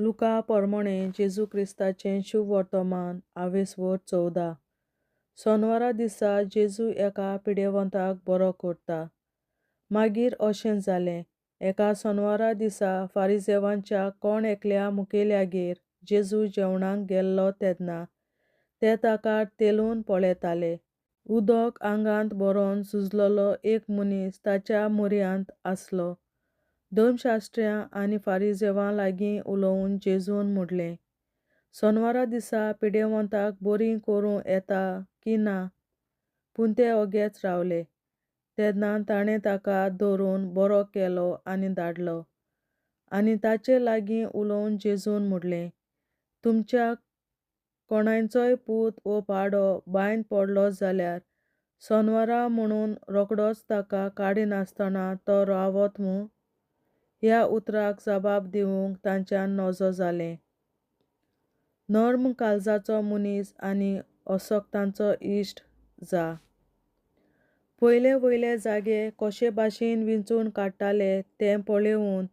लुका पोरमोणे जेजू क्रिस्ताचें शुभ वर्तमान आवेसवर 14. सोनवारा दिसा जेजू एका पिडेवंताक बरो करता. मागीर अशें जालें, एका सोनवारा दिसा फारिसेवांच्या कोण एकल्या मुखेल्यागेर जेजू जेवणाक गेल्लो तेन्ना ते ताका तेलून पळयताले. उदक आंगांत भरोन झुजलोलो एक मनीस ताच्या म्हऱ्यांत आसलो. धर्मशास्त्र्यां आनी फारिसेवां लागीं उलोवन जेजून म्हणलें, सोनवारा दिसा पिडेवंताक बरी करूं येता की ना? पूण ते ओगेच रावले. तेन्ना ताणें ताका धरून बरो केलो आनी धाडलो. आनी ताचे लागीं उलोवन जेजून म्हणलें, तुमच्या कोणाचोय पूत वो पाडो बायंत पडलो जाल्यार सोनवारा म्हणून रोखडोच ताका काडिनासतना तो रावत मूं? ह्या उतराक जबाब दिवंक तांच्यान नजो जालें. नर्म काळजाचो मनीस आनी अशोकतांचो इश्ट जा. पयले वयले जागे कशे भाशेन विंचून काडटाले तें पळोवन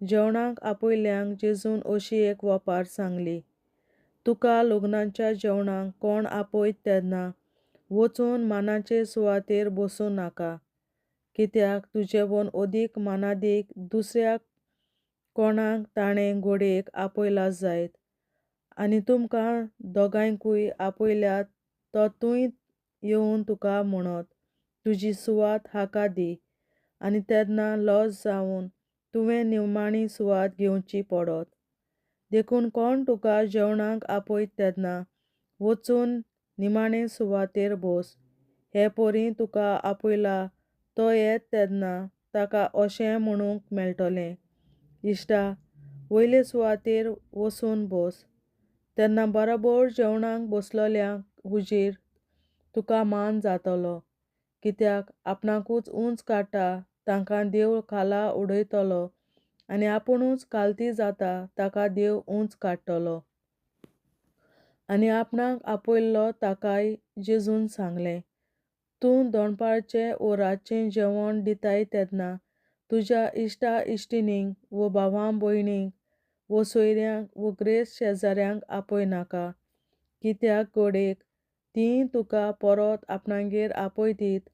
जेवणाक आपयल्यांक जेजून अशी एक वपार सांगली. तुका लग्नाच्या जेवणाक कोण आपयत तेन्ना वचून मानाचे सुवातेर बसूं नाका, कित्याक तुजेवन अदीक मानादीक दुसऱ्या कोणाक ताणें घोडेक आपयला जायत. आनी तुमकां दोगांयकूय आपयल्यात तो तूंय येवन तुका म्हणत, तुजी सुवात हाका दी, आनी तेन्ना लज जावन तुवें निमाणी सुवात घेवची पडत. देखून कोण तुका जेवणाक आपयत तेन्ना वचून निमाणे सुवातेर बस. हे परी तुका आपयला तो येत तेन्ना ताका अशें म्हणूंक मेळटलें, इश्टा, वयले सुवातेर वचून बस. तेन्ना बराबर जेवणाक बसलोल्यांक हुजीर तुका मान जातलो, कित्याक आपणाकूच उंच काडटा तांकां देव खाला उडयतलो आनी आपुणूच खालती जाता ताका देव उंच काडटलो. आनी आपणाक आपयल्लो ताकाय जेजून सांगलें, तूं दोणपारचें वो रातचें जेवण दिताय तेन्ना तुज्या इश्टा इश्टिणींक वो भावां भयणींक वो सोयऱ्यांक वो ग्रेस्त शेजाऱ्यांक आपयनाका, कित्याक घोडेक तीं तुका परत आपणागेर आपयतीत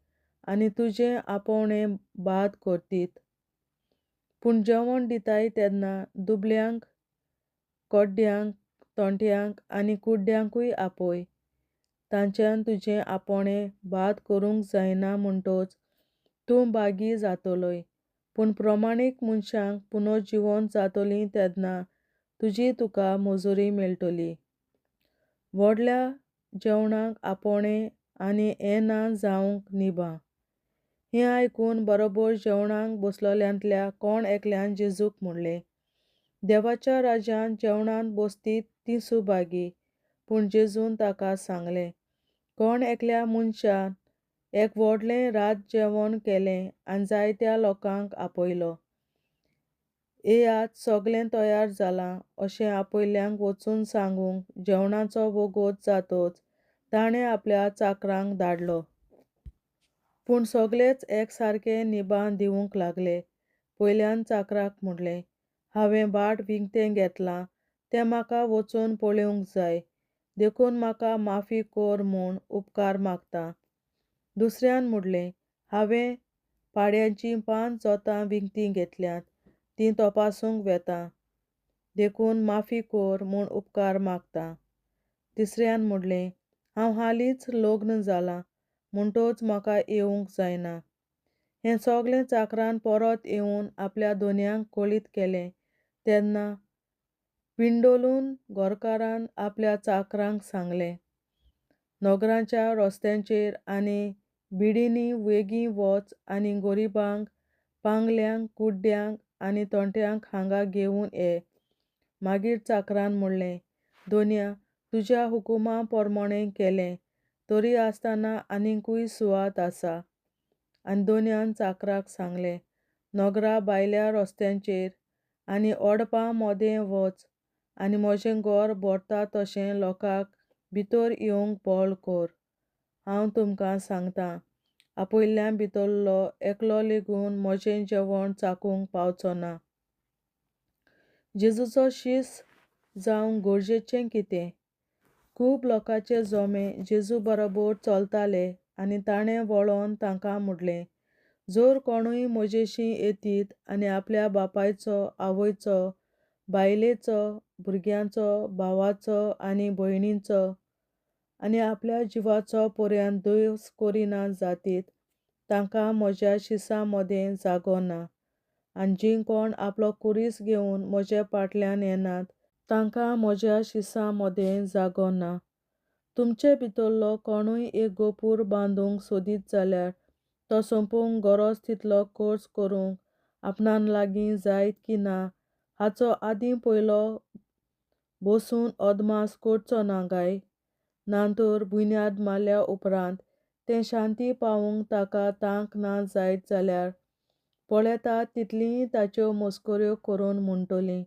आनी तुजें आपोवणें बाद करतीत. पूण जेवण दिताय तेन्ना दुबळ्यांक, कोड्ड्यांक, तोंट्यांक आनी कुड्ड्यांकूय आपय. तांच्यान तुजें आपोवणें बाद करूंक जायना म्हणटच तूं बागी जातलोय. पूण प्रमाणीक मनशांक पुनर्जीवन जातलीं तेन्ना तुजी तुका मजुरी मेळटली. व्हडल्या जेवणाक आपोवणें आनी हें ना जावंक निबां. हें आयकून बरोबर जेवणाक बसलोल्यांतल्या कोण एकल्यान जेजूक म्हणलें, देवाच्या राज्यांत जेवणाक बसतीत तीं सुभागी. पूण जेजून ताका सांगलें, कोण एकल्या मनशान एक व्हडलें रात जेवण केलें आनी जायत्या लोकांक आपयलो. येयात, सगळें तयार जालां अशें आपयल्ल्यांक वचून सांगूंक जेवणाचो वगत जातच ताणें आपल्या चाकरांक धाडलो. पूण सगळेच एकसारके निबान दिवंक लागले. पयल्यान चाकराक म्हणलें, हांवें बाट विकतें घेतलां तें म्हाका वचून पळोवंक जाय, देखून म्हाका माफी कर म्हूण उपकार मागतां. दुसऱ्यान म्हणलें, हांवें पाड्यांचीं 5 जोतां विकतीं घेतल्यांत, तीं तपासूंक वेतां, देखून माफी कर म्हूण उपकार मागतां. तिसऱ्यान म्हणलें, हांव हालींच लग्न जालां म्हणटच म्हाका येवंक जायना. हें सगळें चाकरान परत येवन आपल्या धोनयांक कळीत केलें तेन्ना पिंडोलून घरकारान आपल्या चाकरांक सांगलें, नगराच्या रस्त्यांचेर आनी बिडींनी वेगीं वच आनी गरीबांक, पांगल्यांक, कुड्ड्यांक आनी तोंट्यांक हांगा घेवन ये. मागीर चाकरान म्हणलें, धोनया, तुज्या हुकुमा पोरमोणें केलें, तरी आसतना आनीकूय सुवात आसा. आनी धोनयान चाकराक सांगलें, नगरा भायल्या रस्त्यांचेर आनी ओडपां मोदें वच आनी म्हजें घर भरता तशें लोकांक भितर येवंक बोळ कर. हांव तुमकां सांगतां, आपयल्ल्यां भितरलो एकलो लेगून म्हजें जेवण चाखूंक पावचो ना. जेजूचो शीस जावंक गरजेचें कितें? खूब लोकांचे जोमे जेजू बरोबर चलताले आनी ताणें वळोन तांकां म्हणलें, जर कोणूय म्हजेशी येतीत आनी आपल्या बापायचो, आवयचो, बायलेचो, भुरग्यांचो, भावाचो आनी भयणींचो आनी आपल्या जिवाचो पर्यंत दुयेंस करिना जातीत, तांकां म्हज्या शिसां मदें जागो ना. आनी जीं कोण आपलो कुरीस घेवन म्हजे फाटल्यान येनात, तांकां म्हज्या शिसां मदें जागो ना. तुमचे भितरलो कोणूय एक गोपूर बांदूंक सोदीत जाल्यार तो सोंपूंक गरज तितलो खर्च करूंक आपणान लागीं जायत की ना हाचो आदीं पयलो बसून अदमास करचो ना काय? नांतर बुन्याद मारल्या उपरांत तें शांती पावूंक ताका तांक ना जायत जाल्यार पळयतात तितलीं ताच्यो मस्कऱ्यो करून म्हणटलीं,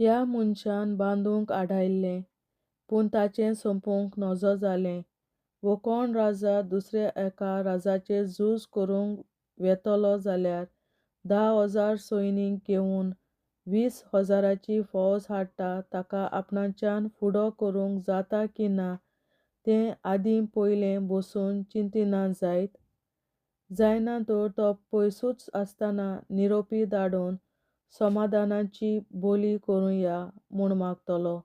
ह्या मनशान बांदूंक आडायल्लें, पूण ताचें सोंपूंक नजो जालें. वो कोण राजा दुसऱ्या एका राजाचेर झूज करूंक वेतलो जाल्यार 10,000 सैनीक घेवन 20,000ची फौज हाडटा ताका आपणाच्यान फुडो करूंक जाता की ना तें आदीं पयलें बसून चिंतिना जायत. जायना तर तो पयसूच आसतना निरोपी धाडून समाधानाची बोली करुया म्हूण मागतलो.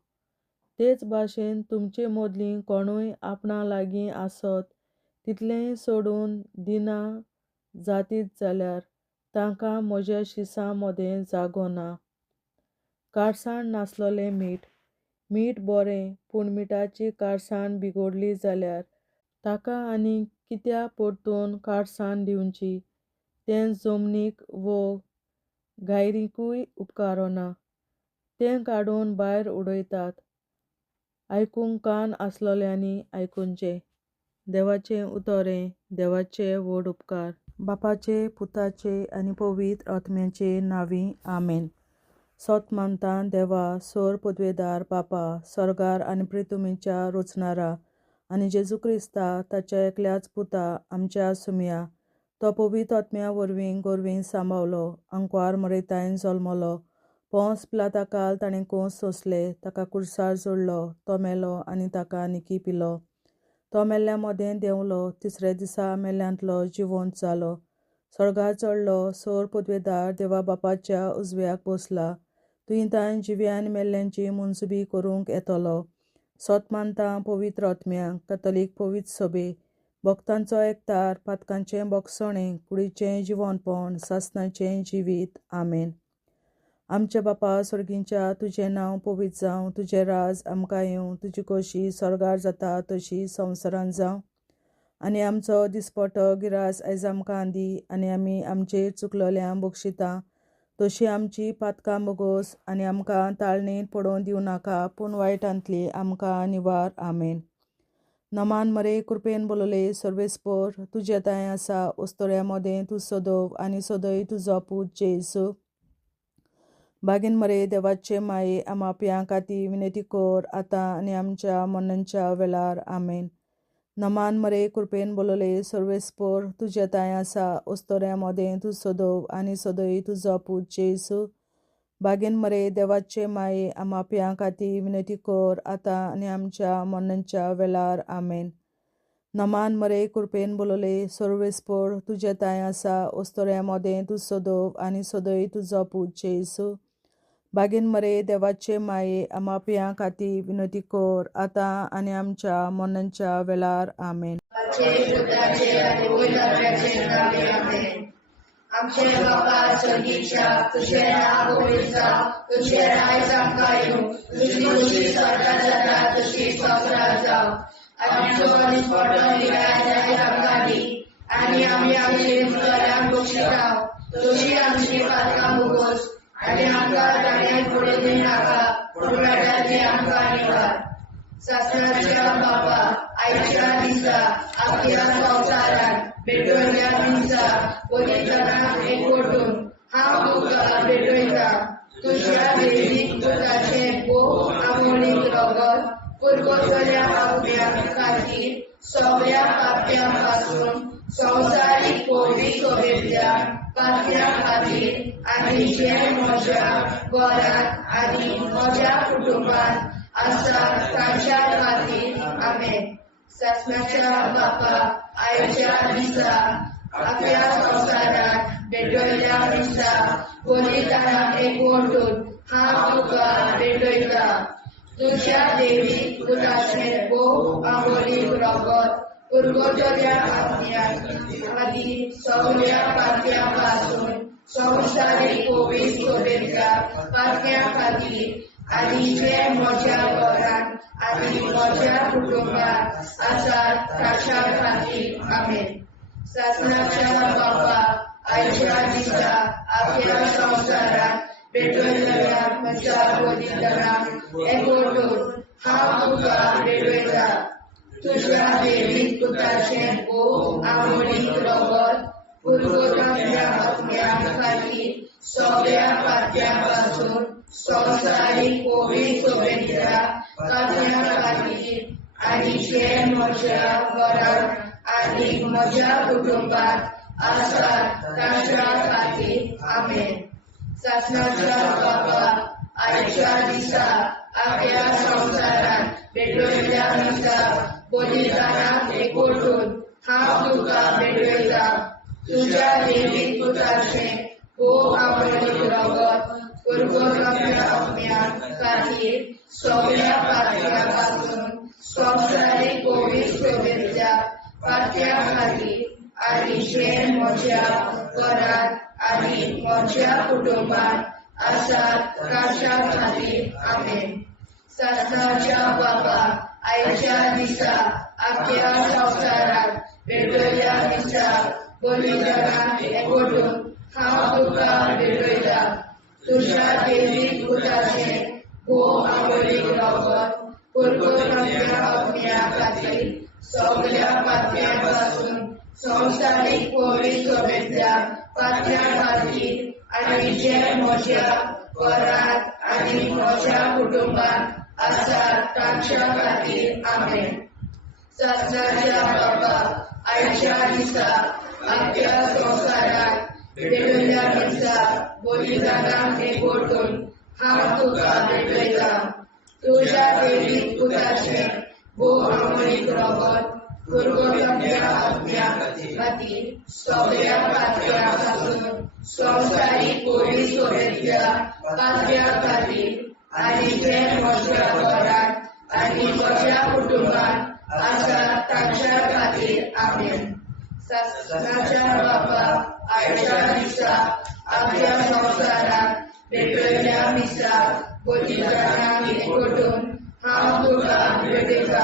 तेच भाशेन तुमचे मदलीं कोणूय आपणा लागीं आसत तितलेंय सोडून दिना जातीत जाल्यार तांकां म्हज्या शिसां मदें जागो ना. काळसाण नासलोलें मीठ. मीठ बरें, पूण मिठाची काळसाण बिगडली जाल्यार ताका आनी कित्या परतून काळसाण दिवची? तें जमनीक वो गायरीकूय उपकारना. तें काडून भायर उडयतात. आयकूंक कान आसलोल्यांनी आयकुचें. देवाचें उतोरें. देवाचे व्हड उपकार. बापाचे, पुताचे आनी पवित्र आत्म्याचे नांवीं आमेन. सोत मानता देवा, सर पदवेदार बापा, सर्गार आनी पृथ्वीच्या रचणारा आनी जेजू क्रिस्ता ताच्या एकल्याच पुता आमच्या सुमया तो पवित्र आत्म्या वरवीं गोरवीं सांबावलो, अंकवार मरयतायन जल्मलो, पोंस पिलाताकाल ताणें कोंस सोंसले, ताका कुर्सार जोडलो, तो मेलो आनी ताका निकी पिलो. तो मेल्ल्या मदें देंवलो, तिसऱ्या दिसा मेल्ल्यांतलो जिवंत जालो, सर्गार चडलो, सर पदवेदार देवा बापाच्या उजव्याक बसला, तुयेंतान जिव्या आनी मेल्ल्यांची मुनसुबी करूंक येतलो. सोत मानता पवित्र आत्म्याक, कॅथोलीक पवित्र सभे, भक्तांचो एकतार, पातकांचें बोगसणें, कुडीचें जिवंतपण, सासणाचें जिवीत. आमेन. आमचे बापा स्वर्गींच्या, तुजें नांव पवित्र जावं, तुजें राज आमकां येवं, तुजी खोशी स्वर्गार जाता तशी संवसारांत जावं. आनी आमचो दिसपट्टो गिरास आयज आमकां दी, आनी आमी आमचेर चुकलोल्यांक बक्षिता तशी आमची पातकां बोगोस, आनी आमकां ताळणेंत पडोवन दिवं नाका, पूण वायटांतली आमकां निवार. आमेन. नमान मरे कृपेन बोलोले सर्वेस्पर, तुजे ताय आसा, उस्तोऱ्या मदें तूं सोदोव आनी सोदय तुजो पूत जेजू. बागीन मरे देवाचे माये, आमा पियां खातीर विनंती कर, आतां आनी आमच्या मरणाच्या वेळार. आमेन. नमान मरे कृपेन बोलोले सर्वेस्पर, तुजे ताय आसा, उस्तोऱ्या मदें तूं सोदोव आनी सोदय तुजो पूत जेजू. बागीन मरे देवाचे माये, आमा पियां खातीर विनंती कर, आतां आनी आमच्या मरणाच्या वेळार. आमेन. नमान मरे कृपेन बोलोले सर्वेस्पर, तुजे ताय आसा, उस्तोऱ्या मदें तूं सोदोव आनी सोदय तुजो पूत जेजू. बागीन मरे देवाचे माये, आमा पियां खातीर विनंती कर, आतां आनी आमच्या मरणाच्या वेळार. आमेन. आमचे बापा स्वर्गीच्या, तुझे नाव पवित्र जावं, तुझे राज आमकां येवं, तुजी खुशी स्वर्गात जाता तशी संवसारांत जावं. आमचो दिसपट्टो गिरास आयज आमकां दी, आनी आमी आमचे चुकलोल्यांक बक्षिता तशी आमची पातकां बोगोस, आनी आमकां ताळणेंत पडोवन दिवं नाका, पूण वायटांतली आमकां निवार. सासणाच्या बापा, आयच्या दिसा अख्ख्या संवसारांत भेटवयल्या दिसा पवित्रनाक एकवटून हांव तुका भेटयता. तुज्या दैवीक पुताचें भोव अमोलीक रगत पुरगोसल्या आत्म्या खातीर सगळ्या पाप्यां पासून संवसारीक पवित्र सोबेतल्या पात्या खातीर आनी जे म्हज्या घरांत आनी म्हज्या कुटुंबात आसा तांच्या खातीर आमेन. सासणाच्या बापा आयच्या दिसा आपल्या संवसारात भेटयल्या दिसा बलिदानाक एकवटून हांव तुका भेटयता. तुज्या देवीक पुताचें भोव आंबोलीक रगत पुरगोटल्या आत्म्याक खातीर सगळ्या पात्या पासून संवसारीक कोवीड सोबेतल्या पात्या खातीर आनी जे म्हज्या घरांत आनी म्हज्या कुटुंबात आसात ताच्या खातीर आमेन. सासणाच्या बापा आयच्या दिसा आपल्या संवसारात भेटयल्या म्हज्या बलिदानाक एकवटून हांव तुका भेटयता. तुज्या देवीक पुताचें भोव आंबोलीक रगत पुरगोटल्या आत्म्याक खातीर सगळ्या पात्या पासून संवसारीक कोवीड सोबेतल्या पात्या खातीर आनी जे म्हज्या घरांत आनी म्हज्या कुटुंबात आसात तांच्या खातीर आमेन. सासणाच्या बापा आयच्या दिसा आपल्या संवसारात भेटयल्या दिसा बलिदानाक एकवटून हांव तुका भेटयता. तुज्या देवीक पुताचें भोव आंबोलीक रगत पुरगोटल्या आत्म्याक खातीर सगळ्या पात्या पासून संवसारीक कोवीड सोबेतल्या पात्या खातीर आनी जे म्हज्या घरांत आनी म्हज्या कुटुंबात आसात तांच्या खातीर आमेन. सासणाच्या बापा आयच्या दिसा आपल्या संवसारात भेटयल्या दिसा बलिदानाक एकवटून हांव तुका भेटयता. तुज्या देवीक पुताचें भोव आंबोलीक रगत पुरगोटल्या आत्म्याक खातीर सगळ्या पात्या पासून संवसारीक कोवीड सोबेतल्या पात्या खातीर आनी जे म्हज्या घरांत आनी म्हज्या कुटुंबात आसात तांच्या खातीर आमेन. सासणाच्या बापा आयच्या दिसा आपल्या संवसारात भेटयल्या दिसा बलिदानाक एकवटून हांव तुका भेटयता. तुज्या देवीक पुताचें भोव आंबोलीक रगत पुरगोटल्या आत्म्याक खातीर सगळ्या पात्या पासून संवसारीक कोवीड सोबेतल्या पात्या खातीर आनी जे म्हज्या घरांत आनी म्हज्या कुटुंबात आसात तांच्या खातीर आमेन. सासणाच्या बापा आयच्या दिसा आपल्या संवसारात भेटयल्या दिसा बलिदानाक एकवटून हांव तुका भेटयता.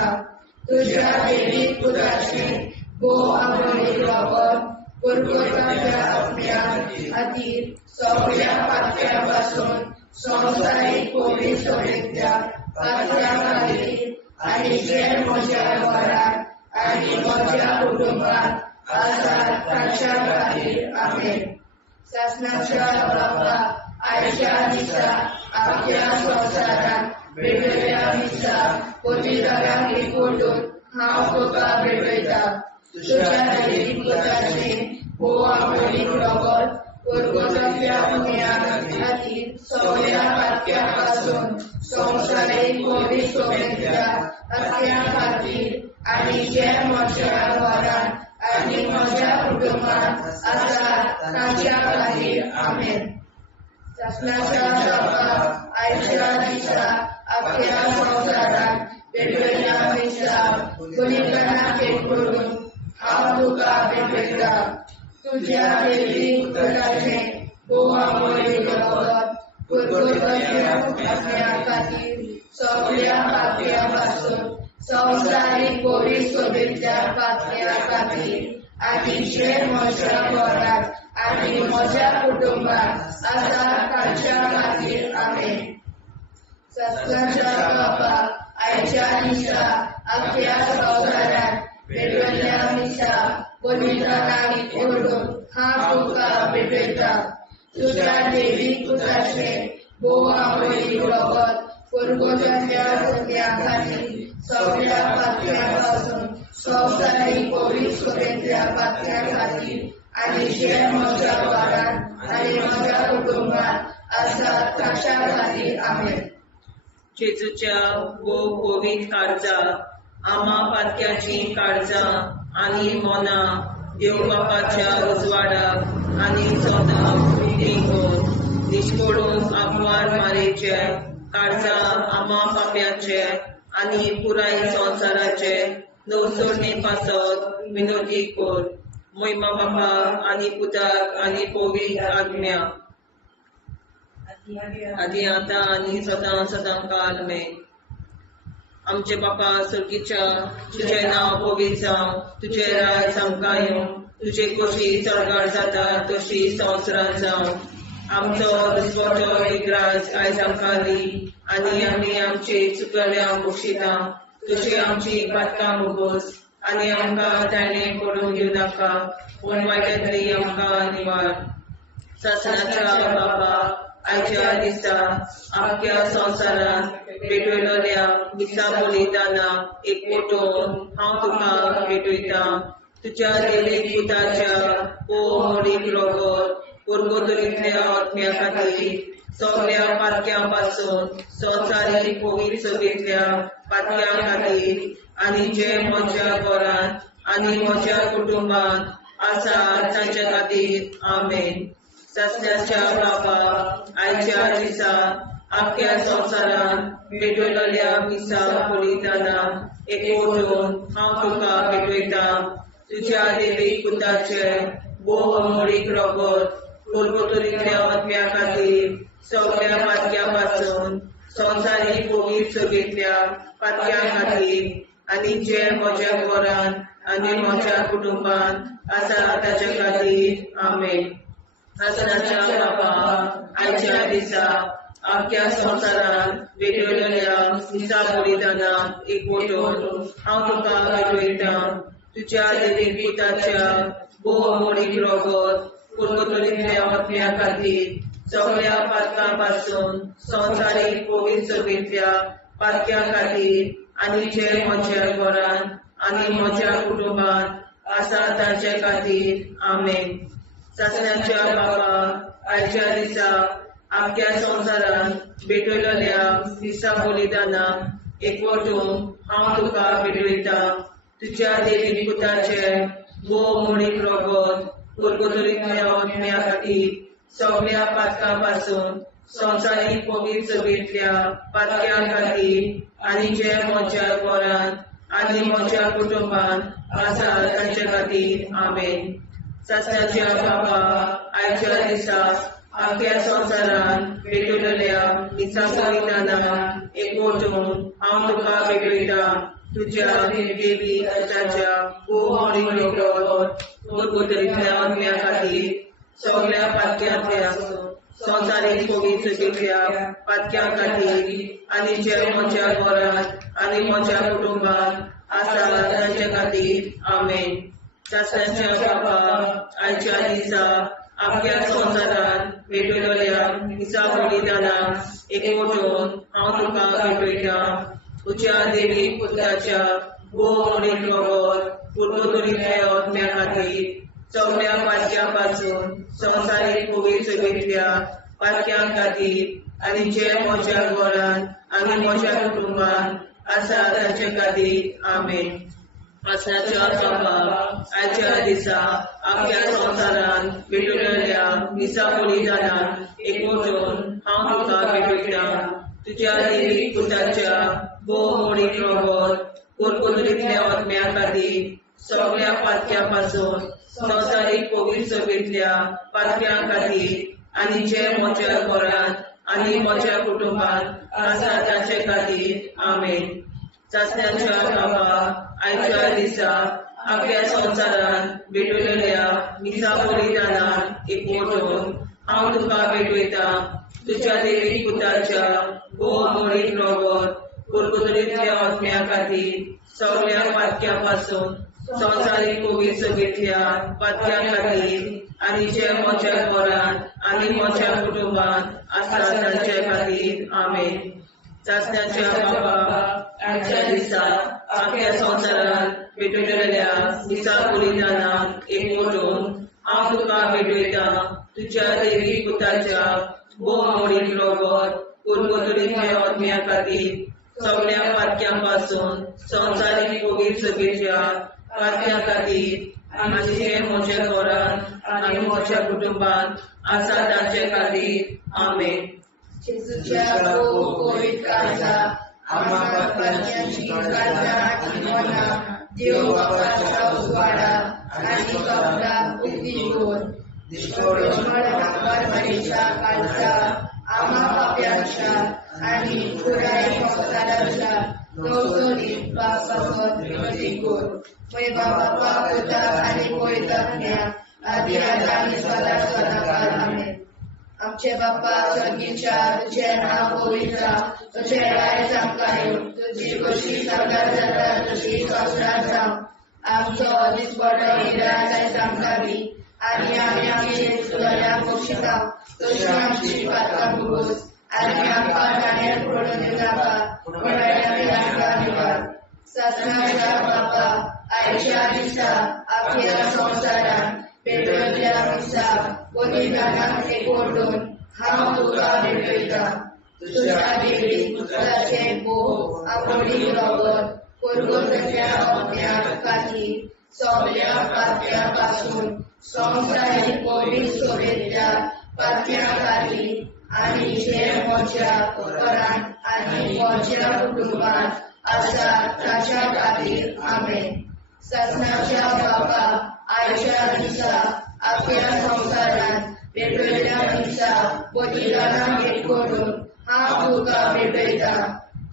तुज्या देवीक पुताचें भोव आंबोलीक रगत पुरगोटल्या आत्म्याक खातीर सगळ्या पात्या पासून संवसारीक कोवीड सोबेतल्या पात्या खातीर आनी जे म्हज्या घरांत आनी म्हज्या कुटुंबात आसात तांच्या खातीर आमेन. सासणाच्या बापा आयच्या दिसा आपल्या संवसारात भेटयल्या दिसा बलिदानाक एकवटून हांव तुका भेटयता. तुज्या देवीक पुताचें भोव आंबोलीक रगत पुरगोटल्या आत्म्याक खातीर सगळ्या पात्या पासून संवसारीक कोवीड सोबेतल्या पात्या खातीर आनी जे म्हज्या घरांत आनी म्हज्या कुटुंबात आसात तांच्या खातीर आमेन. सासणाच्या बापा आयच्या दिसा आपल्या संवसारात भेटयल्या दिसा बलिदानाक एकवटून हांव तुका भेटयता. तुज्या देवीक पुताचें भोव आंबोलीक रगत पुरगोटल्या आत्म्याक खातीर सगळ्या पात्या पासून संवसारीक कोवीड सोबेतल्या पात्या खातीर आनी जे म्हज्या घरांत आनी म्हज्या कुटुंबात आसात तांच्या खातीर आमेन. सासणाच्या बापा आयच्या दिसा आपल्या संवसारात भेटयल्या दिसा बलिदानाक एकवटून हांव तुका भेटयता. तुज्या देवीक पुताचें भोव आंबोलीक रगत पुरगोटल्या आत्म्याक खातीर सगळ्या पात्या पासून संवसारीक कोवीड सोबेतल्या पात्या खातीर आनी जे म्हज्या घरांत आनी म्हज्या कुटुंबात आसात तांच्या खातीर आमेन. जेजूच्या पवित्र काळजां, आमा पातक्याची काळजां आनी मोना देव बापाच्या उजवाडाक आनी सोदाक विधी निश्कोडून आग्वार मारेचे काळजां आमा पाप्याचे आनी पुराय संवसाराचे नवसोडणे पासत विनोदी कोर. महिमा बापा आनी पुताक आनी पवित्र आत्म्या आदी आतां आनी सदां सदां काल आमेन. आमचे बापा सर्गीच्या, तुझें नांव पवित्र जावं, तुझें राज आमकां येवं, तुजे कशी चडगाड जाता तशी संवसारांत जावं. आमचो दिसवटो विग्रास आयज आमकां दी आनी आमी आमचे चुकल्यांक बक्षिता तशी आमची पातकां मुगोस आनी आमकां ताणें पडूंक दिवं नाका पूण वायटांतली आमकां निवार. सासणाच्या बापा आयच्या दिसा आख्या संवसारांत भेटयलोल्या दिसा बलिदाना एकवटून हांव तुका भेटयता. तुज्या देवीक पुताच्या मोडीक रोगोर पुर्गोतरींतल्या आत्म्या खातीर सगळ्या पातक्यां पासून संवसारीक पवित्र सभेंतल्या पातक्यां खातीर आनी जे म्हज्या घरांत आनी म्हज्या कुटुंबांत आसा तांच्या खातीर आमेन. सासण्याच्या बापा आयच्या दिसा आख्या संवसारांत भेटयलोल्या दिसा बलिदाना एकवटून हांव तुका भेटयता. तुज्या देवीक पुताचे मोडीक रोगोर पुर्गोतरींतल्या आत्म्या खातीर सगळ्या पातक्यां पासून संवसारीक पवित्र सभेंतल्या पातक्यां खातीर आनी जे म्हज्या घरांत आनी म्हज्या कुटुंबांत आसा ताच्या खातीर आमेन. सासणाच्या बापा आयच्या दिसा आख्या संवसारांत भेटयलोल्या दिसा बलिदाना एकवटून हांव तुका भेटयता. तुज्या देवीक पुताच्या मोडीक रोगोर पुर्गोतरींतल्या आत्म्या खातीर सगळ्या पातकां पासून संवसारीक पवित्र सभेंतल्या पातक्यां खातीर आनी जे म्हज्या घरांत आनी म्हज्या कुटुंबांत आसा तांचे खातीर आमेन. सासण्याच्या बापा आयच्या दिसा आख्या संवसारांत भेटयलोल्या दिसा बलिदाना एकवटून हांव तुका भेटयता. तुज्या देवीक पुताचे मोडीक रोगोर पुर्गोतरींतल्या आत्म्या खातीर सगळ्या पातकां पासून संवसारीक पवित्र सभेंतल्या पातक्यां खातीर आनी जे म्हज्या घरांत आनी म्हज्या कुटुंबांत आसा तांचे खातीर आमेन. सासण्याच्या बापा आयच्या दिसा आख्या संवसारांत भेटयलोल्या दिसा बलिदाना एकवटून हांव तुका भेटयता. तुज्या देवीक पुताच्या मोडीक रोगोर पुर्गोतरींतल्या आत्म्या खातीर सगळ्या पातक्यांतल्या संवसारीक पवित्र सभेंतल्या पातक्यां खातीर आनी जे म्हज्या घरांत आनी म्हज्या कुटुंबांत आसा तांचे खातीर आमेन. सासण्याच्या बापा आयच्या दिसा आख्या संवसारांत भेटयलोल्या दिसा बलिदाना एकवटून हांव तुका भेटयता. तुज्या देवीक पुताच्या मोडीक रोगोर पुर्गोतरींतल्या आत्म्या खातीर सगळ्या पातक्यां पासून संवसारीक पवित्र सभेंतल्या पातक्यां खातीर आनी जे म्हज्या घरांत आनी म्हज्या कुटुंबांत आसा तांचे खातीर आमेन. सासण्याच्या बापा आयच्या दिसा आख्या संवसारांत भेटयलोल्या दिसा बलिदाना एकवटून हांव तुका भेटयता. तुज्या देवीक पुताच्या मोडीक रोगोर पुर्गोतरींतल्या आत्म्या खातीर सगळ्या पातक्यां पासून संवसारीक पवित्र सभेंतल्या पातक्यां खातीर आनी जे म्हज्या घरांत आनी म्हज्या कुटुंबांत आसा तांचे खातीर आमेन. सासण्याच्या बापा आयच्या दिसा आख्या संवसारांत भेटयलोल्या दिसा बलिदाना एकवटून हांव तुका भेटयता. तुज्या देवीक पुताच्या मोडीक रोगोर पुर्गोतरींतल्या आत्म्या खातीर सगळ्या पातक्यां पासून संवसारीक पवित्र सभेंतल्या पातक्यां खातीर आनी जे म्हज्या घरांत आनी म्हज्या कुटुंबांत आसा तांचे खातीर आमेन. सासण्याच्या बापा आयच्या दिसा आख्या संवसारांत भेटयलोल्या दिसा बलिदाना एकवटून हांव तुका भेटयता तुज्या दैवी पुताच्या भोवमोडीक रगत कुरबुतडींतल्या आत्म्या खातीर सगळ्या पातक्यां पासून संवसारीक कोवीड सभेच्या पातक्यां खातीर आनी जे म्हज्या घरांत आनी म्हज्या कुटुंबांत आसा ताचे खातीर आमेन. जेजूच्या कोवीड काळजा आम्हा पातकांची काळजा आनी मना देव बापाच्या उजवाडा आनी कपडाक उक्ती कर. परमेच्या काळजा आम्हा पाप्यांच्या आनी पुराय संसाराच्या नवसरीत पापासत विनती कर. मय बापा पुता आनी पवित्रात्म्या आदी आनी सदा सदाकाळ आमेन. आमचे बाप्पा स्वर्गीच्या तुझे नाव पवित्र तुझे राय जावं तुझी कशी सगळ्यात जाता तशी संसारात जावं. आमचो दिसपडो हिराय सांगताली आनी आमी आमचे सुदाऱ्याक बक्षिता तशी आमची पातकां भोगोस आनी आमकां गाण्यात पडून नाका पूण आमकां निवार. ससनाच्या बापा आयच्या दिसा आख्या संवसारान भेटयल्या दिसा बलिदानाक एकवटून हांव तुका भेटयता. तुज्या देवी पुत्राचे भोव आवडीक रगत कुरबुतड्या आत्म्या खातीर सगळ्या पातक्यां पासून संवसारीक कोवीड सभेच्या पातक्यां खातीर आनी जे म्हज्या घरांत आनी म्हज्या कुटुंबांत आसा ताच्या खातीर आमेन. ससनाच्या बापा आयच्या दिसा आख्या संवसारान भेटयल्या दिसा बलिदानाक एकवटून हांव तुका भेटयता.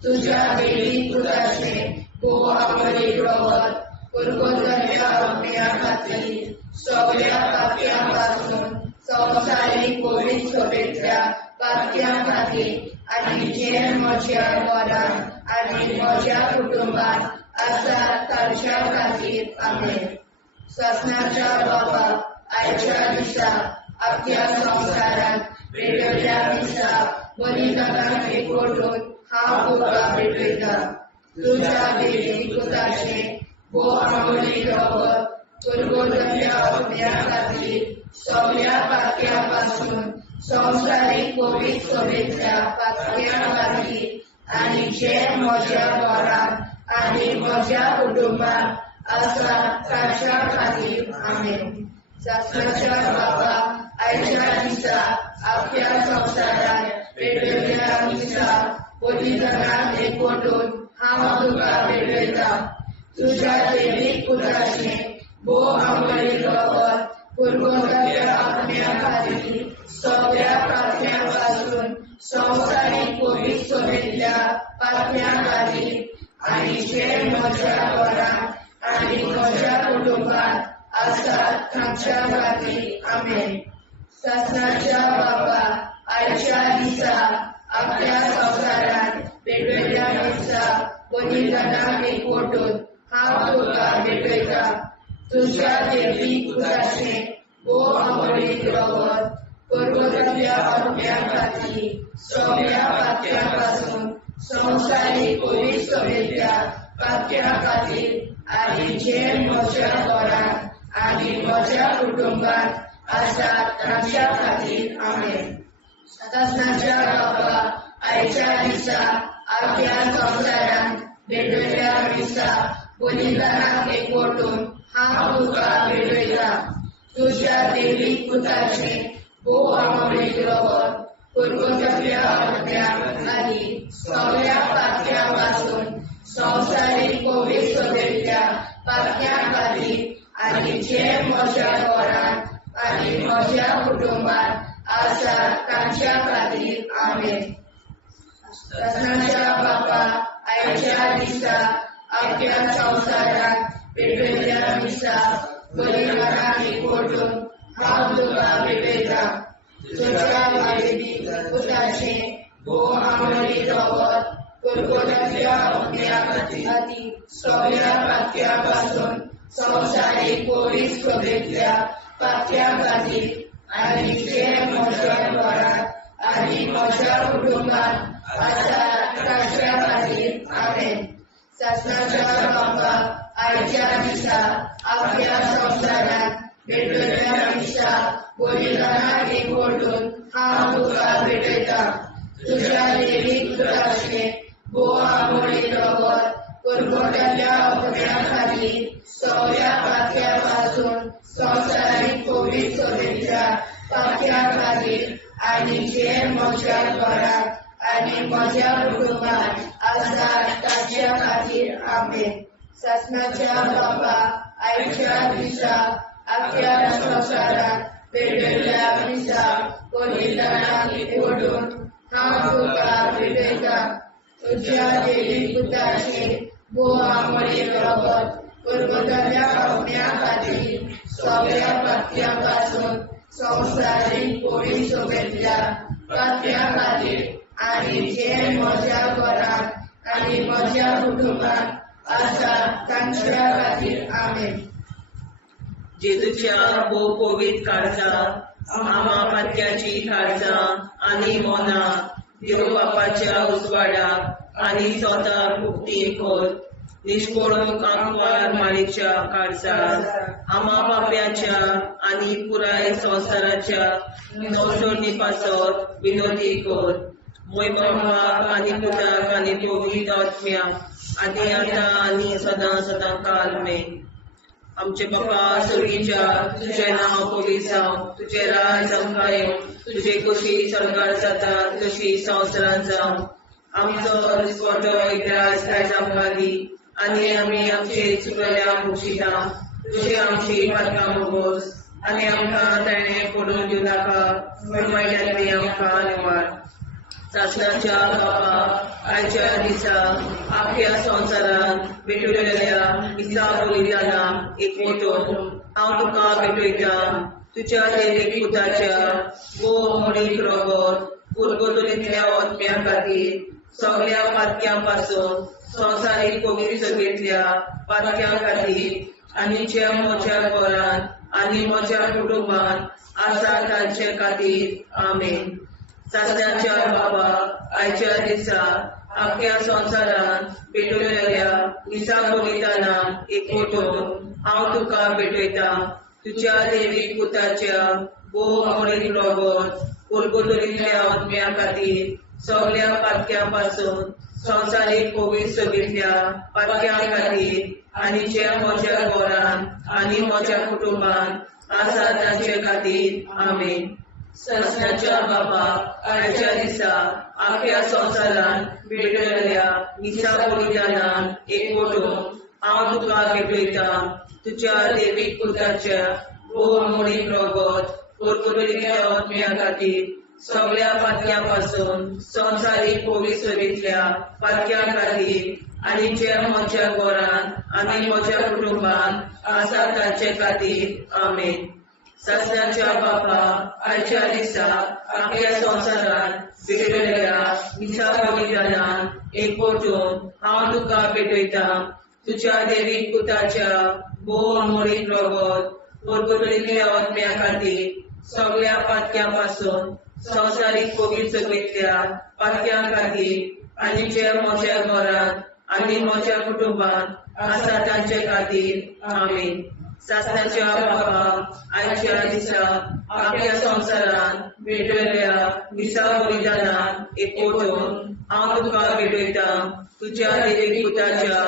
तुज्या देवी पुताचे भोव आवडीक रगत कुरबुतड्या आत्म्या खातीर सगळ्या पातक्यां पासून संवसारीक कोवीड सभेच्या पातक्यां खातीर आनी जे म्हज्या घरांत आनी म्हज्या कुटुंबांत आसा ताच्या खातीर आमेन. ससनाच्या बापा आयच्या दिसा आख्या संवसारान भेटयल्या दिसा बलिदानाक एकवटून हांव तुका भेटयता. तुज्या देवी पुताचे भोव आवडीक रगत कुरबुतड्या आत्म्या खातीर सगळ्या पातक्यां पासून संवसारीक कोवीड सभेच्या पातक्यां खातीर आनी जे म्हज्या घरांत आनी म्हज्या कुटुंबांत आसा ताच्या खातीर आमेन. ससनाच्या बापा आयच्या दिसा आख्या संवसारान भेटयल्या दिसा बलिदानाक एकवटून हांव तुका भेटयता. तुज्या देवी पुताचे भोव आवडीक रगत कुरबुतड्या आत्म्या खातीर सगळ्या पातक्यां पासून संवसारीक कोवीड सभेच्या पातक्यां खातीर आनी जे म्हज्या घरांत आनी म्हज्या कुटुंबांत आसा ताच्या खातीर आमेन. ससनाच्या बापा आयच्या दिसा आख्या संवसारान भेटयल्या दिसा बलिदानाक एकवटून हांव तुका भेटयता. तुज्या देवी पुताचे भोव आवडीक रगत कुरबुतड्या आत्म्या खातीर सगळ्या पातक्यां पासून संवसारीक कोवीड सभेच्या पातक्यां खातीर आनी जे म्हज्या घरांत आनी म्हज्या कुटुंबांत आसा ताच्या खातीर आमेन. ससनाच्या बापा आयच्या दिसा आख्या संवसारान भेटयल्या दिसा बलिदानाक एकवटून हांव तुका भेटयता. तुज्या देवी पुताचे भोव आवडीक रगत कुरबुतड्या आत्म्या खातीर सगळ्या पातक्यां पासून संवसारीक कोवीड सभेच्या पातक्यां खातीर आनी जे म्हज्या घरांत आनी म्हज्या कुटुंबांत आसा ताच्या खातीर आमेन. ससनाच्या बापा आयच्या दिसा आख्या संवसारान भेटयल्या दिसा बलिदानाक एकवटून हांव तुका भेटयता. तुज्या देवी पुताचे भोव आवडीक रगत कुरबुतड्या आत्म्या खातीर सगळ्या पातक्यां पासून संवसारीक कोवीड सभेच्या पातक्यां खातीर आनी जे म्हज्या घरांत आनी म्हज्या कुटुंबांत आसा ताच्या खातीर आमेन. ससनाच्या बापा आयच्या दिसा आख्या संवसारान भेटलेल्या पेक्षा बलिदानाक एकवटून हांव तुका भेटयता. तुझ्या देवी पुत्राचे बोव आमोळी रगत कुरगोट्याच्या अपण्या खातीर सगळ्या पातक्या पासून संवसारीक कोवीड सोबेच्या पातक्या खातीर आनी जे म्हज्या घरात आनी म्हज्या कुटुंबात आसात ताच्या खातीर आमेन. शासनाच्या बाबा आयच्या दिसा आख्या संवसारात भेटलेल्या दिसा बलिदानाक एकवटून हांव तुका भेटयता. तुझ्या देवी पुत्राचे बोव आमोळी रगत कुरगोट्याच्या अपण्या खातीर सगळ्या पातक्या पासून संवसारीक कोवीड सोबेच्या पातक्या खातीर आनी जे म्हज्या घरात आनी म्हज्या कुटुंबात आसा तांच्या खातीर आमेन. जेजूच्या बोव कोवीड काळजा आमा पातक्याची काळजां आनी मोना देव बापाच्या उजवाडाक आनी स्वता मुक्ती कोर. निष्कोळूक आंकवार माळेच्या काळजाक आमा बाप्याच्या आनी पुराय संवसाराच्या मोसोडणी पासत विनोदी कोर. मोय बापाक आनी पुताक आनी पवित्र आत्म्याक आदी आतां आनी सदां सदां काल मेन. आमचे बापा सगळीच्या तुझें नांव पवित्र जावं, तुझें राज आमकां येवं, तुझे कशी सरकार जाता तशी संवसारांत जावं. आमचो दिसपटो एकदांच आयज आमकां दी आनी आमी आमचे चुकल्यांक बक्षिता. तुझे आमची पातकां भोगोस आनी आमकां ताणें पडून दिवं नाका पण वायट्यांतली आमकां निवार. शासनाच्या बापा आयच्या दिसा आख्या संवसारांत भेटलेल्या दिसा बलिदानाक एकवटून हांव तुका भेटयता. तुझ्या देवी पुताच्या बोव आमोळी रगत कुरगोट्याच्या अपण्या खातीर सगळ्या पातक्यां पासून संवसारीक कोवीड सोबेतल्या पातक्यां खातीर आनी जे म्हज्या घरांत आनी म्हज्या कुटुंबात आसा तांचे खातीर आमेन. शासनाच्या बाबा आयच्या दिसा आख्या संवसारांत भेटलेल्या दिसा बलिदानाक एकवटून हांव तुका भेटयता. तुझ्या देवी पुताच्या बोव आमोळी रगत कुरगोट्याच्या अपण्या खातीर सगळ्या पातक्यां पासून संवसारीक कोवीड सोबेतल्या पातक्यां खातीर आनी जे म्हज्या घरांत आनी म्हज्या कुटुंबात आसा तांचे खातीर आमेन. शासनाच्या बाबा आयच्या दिसा आख्या संवसारांत भेटलेल्या दिसा बलिदानाक एकवटून हांव तुका भेटयता. तुझ्या देवी पुताच्या बोव आमोळी रगत कुरगोट्याच्या अपण्या खातीर सगळ्या पातक्यां पासून संवसारीक कोवीड सोबेतल्या पातक्यां खातीर आनी जे म्हज्या घरांत आनी म्हज्या कुटुंबात आसा तांचे खातीर आमेन. शासनाच्या बापा आयच्या दिसा आख्या संवसारांत भेटलेल्या दिसा बलिदानाक एकवटून हांव तुका भेटयता. तुझ्या देवी पुताच्या बोव आमोळी रगत कुरगोट्याच्या अपण्या खातीर सगळ्या पातक्यां पासून संवसारीक कोवीड सोबेतल्या पातक्यां खातीर आनी जे म्हज्या घरांत आनी म्हज्या कुटुंबात आसा तांचे खातीर आमेन. शासनाच्या बापा आयच्या दिसा आख्या संवसारांत भेटलेल्या दिसा बलिदानाक एकवटून हांव तुका भेटयता. तुझ्या देवी पुताच्या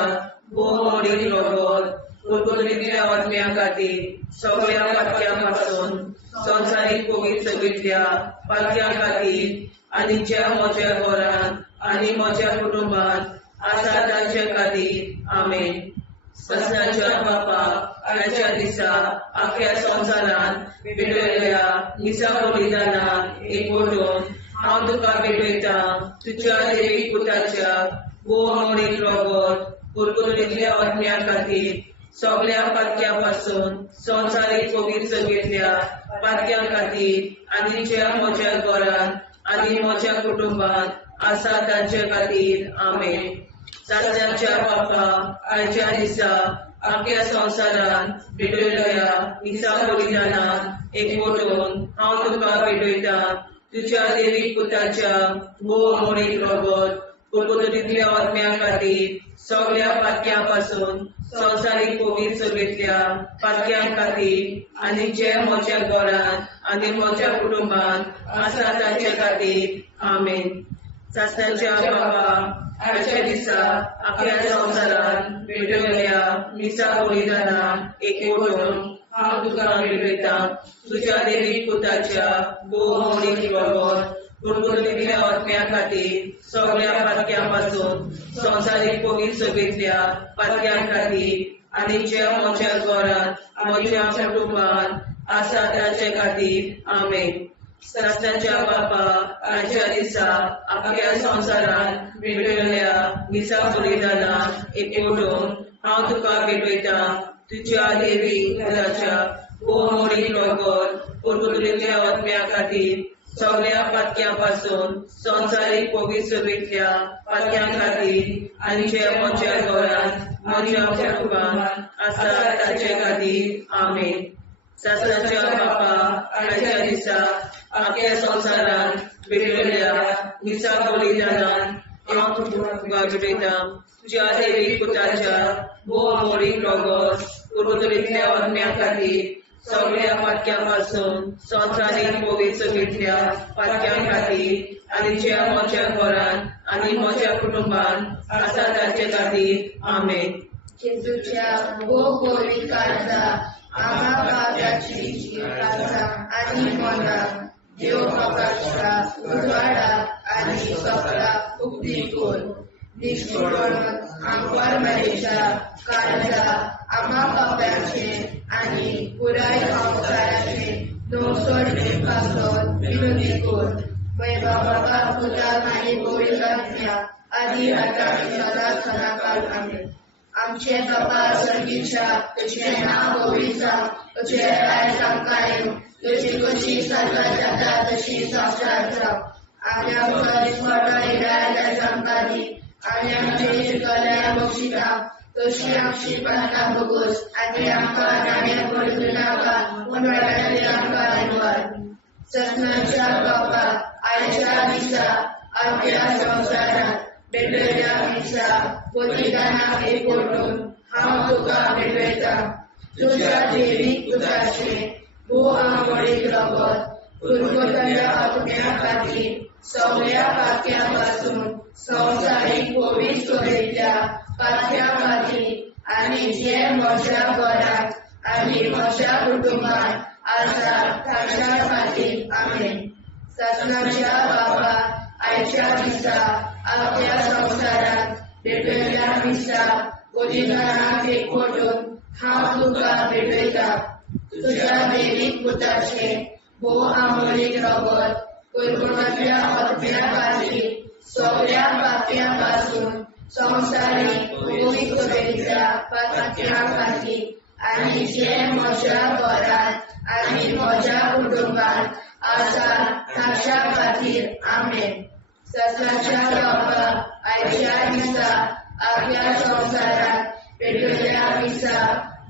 बोव आमोळी रगत कुरगोट्याच्या अपण्या खातीर सगळ्या पातक्यां पासून संवसारीक कोवीड सोबेतल्या पातक्यां खातीर आनी ज्या म्हज्या घरांत आनी म्हज्या कुटुंबात आसा तांचे खातीर आमेन. शासनाच्या बापा आयच्या दिसा आख्या संवसारांत भेटलेल्या दिसा बलिदानाक एकवटून हांव तुका भेटयता. तुझ्या देवी पुताच्या बोव आमोळी रगत कुरगोट्याच्या अपण्या खातीर सगळ्या पातक्यां पासून संवसारीक कोवीड सोबेतल्या पातक्यां खातीर आनी ज्या म्हज्या घरांत आनी म्हज्या कुटुंबात आसा तांचे खातीर आमेन. शासनाच्या बापा आयच्या दिसा आख्या संवसारांत भेटलेल्या दिसा बलिदानाक एकवटून हांव तुका भेटयता. तुझ्या देवी पुताच्या बोव आमोळी रगत कुरगोट्याच्या अपण्या खातीर सगळ्या पातक्यां पासून संवसारीक कोवीड सोबेतल्या पातक्यां खातीर आनी जे म्हज्या घरांत आनी म्हज्या कुटुंबात आसा ताचे खातीर आमेन. सासणाच्या बाबा आजच्या दिसा आपल्या संवसारान भेटयल्या मिसा बलिदानान एकवटून हांव तुका भेटयता. तुज्या देवीक पुताच्या भोवमोडीक रगत कुरकुरीतल्या आत्म्या खातीर सगळ्या पातक्यां पासून संवसारीक पवित्र सभेंतल्या पातक्यां खातीर आनी जे म्हज्या घरांत म्हज्या कुटुंबात आसा ताचे खातीर आमेन. सासणाच्या बापा आजच्या दिसा आपल्या संवसारान भेटयल्या मिसा बलिदानान एकवटून हांव तुका भेटयता. तुज्या देवीक पुताच्या भोवमोडीक रगत कुरकुरीतल्या आत्म्या खातीर सगळ्या पातक्यां पासून संवसारीक पवित्र सभेंतल्या पातक्यां खातीर आनी जे म्हज्या घरांत म्हज्या कुटुंबात आसा ताचे खातीर आमेन. सासणाच्या बापा आजच्या दिसा आपल्या संवसारान भेटयल्या मिसा बलिदानान हांव तुका भेटयता. तुज्या देवीक पुताच्या भोवमोडीक रगत कुरकुरीतल्या आत्म्या खातीर सगळ्या पातक्यां पासून संवसारीक पवित्र सभेंतल्या पातक्यां खातीर आनी जे म्हज्या घरांत आनी म्हज्या कुटुंबात आसा ताचे खातीर आमेन. जेजूच्या भोवमोडीक काळजा आम्हा पापाची काळजा आनी मरणाक देव म्हाका उजवाडाक आनी सपनाक उक्ती कर. निष्ठुरपण आमकां मेरेच्या काळजा आम्हा पापाचे आनी पुराय संवसाराचे नवसोडे पासून विनोदी कर. बाबा पुताक आनी पवित्रात्म्या आदी आतां आनी सदांच सदांकाळ आमेन. आमचे बाबा सर्गीच्या तुझें नांव पवित्र जावं. तुझें राज्य आमकां येवं. तुजी कशी स्वर्गांत जाता तशी संवसारांत जावं. आनी आमकां दिसपट्टो हिराय आमकां दी आनी आमचे शिकल्या बक्षिता तशी आमची प्रार्थना भोगोस. आनी आमकां नाण्या पडूं नाका पूण वाटांतली आमकां निवार. ससनाच्या बापा आयच्या दिसा आपल्या संवसारांत भेटयल्या मिसा बलिदानाक एकवटून हांव तुका भेटयता. तुज्या देवीक पुताचे भोवमोडीक रगत कुरकुरीतल्या आत्म्या खातीर सगळ्या पातक्यां पासून संवसारीक पवित्र सभेंतल्या पातक्यां खातीर आनी जे म्हज्या घरांत आनी म्हज्या कुटुंबात आसा ताच्या खातीर आमेन. ससनाच्या बापा आयच्या दिसा आपल्या संवसारांत भेटयल्या मिसा बलिदानाक एकवटून हांव तुका भेटयता. तुज्या देवीक पुताचे भोवमोडीक रगत कुरकुरीतल्या आत्म्या खातीर सगळ्या पातक्यां पासून संवसारीक पवित्र सभेंतल्या पातक्यां खातीर आनी जे म्हज्या घरांत आनी म्हज्या कुटुंबात आसा ताच्या खातीर आमेन. ससनाच्या बापा आयच्या दिसा आपल्या संवसारांत भेटयल्या मिसा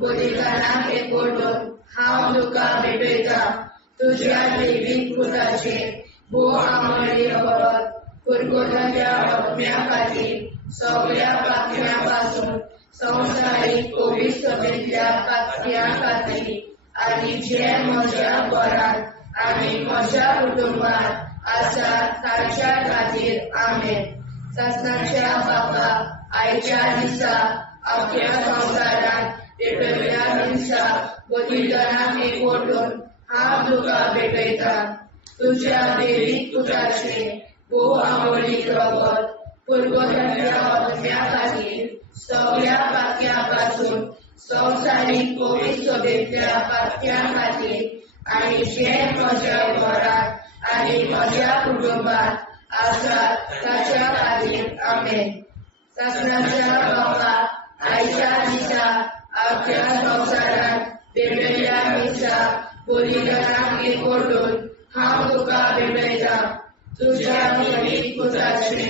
बलिदानाक एकवटून हांव तुका भेटयता. तुज्या देवीक पुताचे भोवमोडीक रगत कुरकुरीतल्या आत्म्या खातीर सगळ्या पातक्यां पासून संवसारीक पवित्र सभेंतल्या पातक्यां खातीर आनी जे म्हज्या घरांत आनी म्हज्या कुटुंबात आसा ताच्या खातीर आमेन. ससनाच्या बापा आयच्या दिसा आपल्या संवसारांत भेटयल्या मिसा बलिदानाक एकवटून हांव तुका भेटयता. तुज्या देवीक पुताचे भोवमोडीक रगत कुरकुरीतल्या आत्म्या खातीर सगळ्या पातक्यां पासून संवसारीक पवित्र सभेंतल्या पातक्यां खातीर आनी जे म्हज्या घरांत आनी म्हज्या कुटुंबात आसा ताच्या खातीर आमेन. ससनाच्या बापा आयच्या दिसा आपल्या संवसारांत भेटयल्या मिसा बलिदानाक एकवटून हांव तुका भेटयता. तुज्या देवीक पुताचे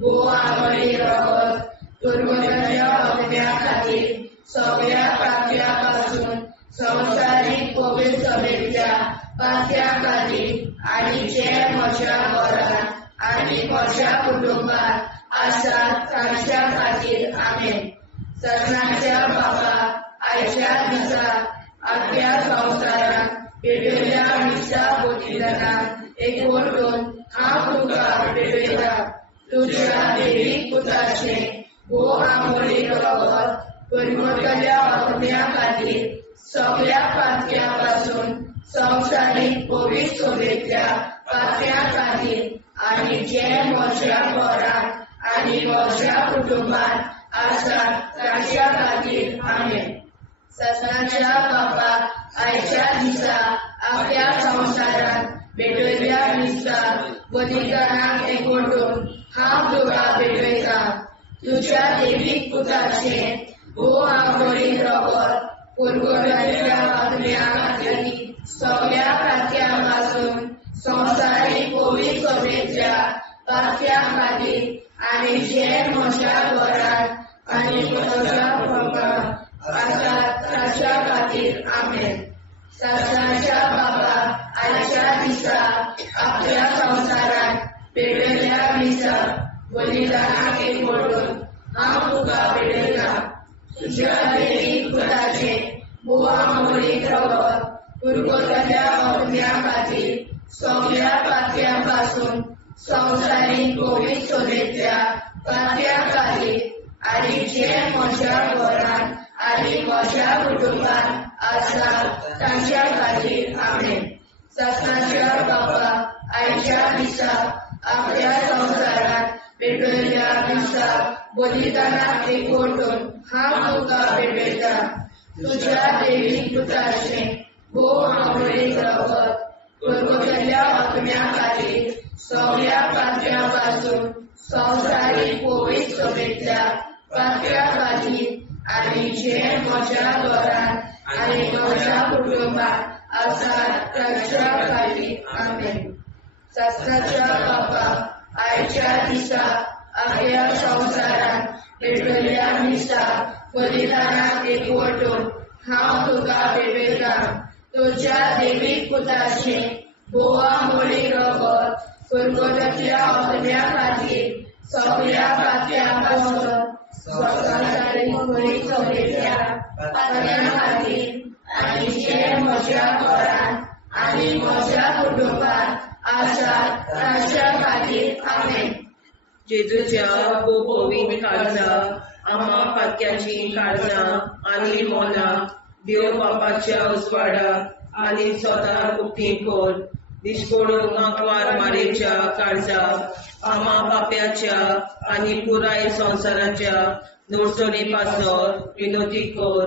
भोवमोडीक रगत कुरकुरीतल्या आत्म्या खातीर सगळ्या पातक्यां पासून संवसारीक पवित्र सभेंतल्या पातक्यां खातीर आनी जे म्हज्या घरांत आनी म्हज्या कुटुंबात आसा ताच्या खातीर आमेन. ससनाच्या बापा आयच्या दिसा आपल्या संवसारांत पेटयल्या मिसा बलिदानात एकवटून हांव तुका पेटयता तुझ्या देवीक पुताचे वो आमोली रगत परमतल्या आत्म्या खातीर सगळ्या पातक्यां पासून संवसारीक पवित्र सभेंतल्या पातक्यां खातीर आनी जे म्हज्या घरांत आनी म्हज्या कुटुंबांत आसात तांच्या खातीर आमेन. ससनाच्या बापाक आयच्या दिसा आपल्या संवसारांत पेटयल्या मिसा बलिदानाक एकवटून हांव तुका पेटयता तुझ्या देवीक पुताचे वो आमोली रगत परगटल्या आत्म्या खातीर सगळ्या पातक्यां पासून संवसारीक पवित्र सभेंतल्या पातक्यां खातीर आनी जे म्हज्या घरांत आनी म्हज्या कुटुंबांत आसात तांच्या खातीर आमेन. ससनाच्या बापाक आयच्या दिसा आपल्या संवसारांत पेटयल्या मिसा बलिदानाक एकवटून हांव तुका पेटयता तुझ्या देवीक पुताचे वो आमोली रगत परगटल्या आत्म्या खातीर सगळ्या पातक्यां पासून संवसारीक पवित्र सभेंतल्या पातक्यां खातीर आनी जे म्हज्या घरांत आनी म्हज्या कुटुंबांत आसात तांच्या खातीर आमेन. ससनाच्या बापाक आयच्या दिसा आपल्या संवसारांत पेटयल्या मिसा बलिदानाक एकवटून हांव तुका पेटयता तुझ्या देवीक पुताचे वो आमोली रगत परगटल्या आत्म्या खातीर सगळ्या पातक्यां पासून संवसारीक पवित्र सभेंतल्या पातक्यां खातीर आनी जे म्हज्या घरांत आनी म्हज्या कुटुंबांत आसात तांच्या खातीर आमेन. ससनाच्या बापाक आयच्या दिसा आपल्या संवसारांत पेटयल्या मिसा बलिदानाक एकवटून हांव तुका पेटयता तुझ्या देवीक पुताचे वो आमोली रगत परगटल्या आत्म्या खातीर सगळ्या पातक्यां पासून संवसारीक पवित्र सभेंतल्या पातक्यां खातीर आनी जे म्हज्या घरांत आनी म्हज्या कुटुंबांत आसात तांच्या खातीर आमेन. जेजूच्या पवित्र काळजा आम्हा पातक्याची काळजां आनी मोना देव बापाच्या उजवाडाक आनी सदां उक्ती कोर दिसपडूंक आंकवार मारेच्या काळजा आम्हा पाप्याच्या आनी पुराय संवसाराच्या नोडसणी पासर विनोदी कोर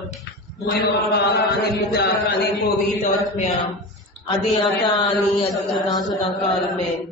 मोय बापाक आनी पुताक आनी पवित्र आत्म्या आदी आतां आनी सदां सदां काल आमेन.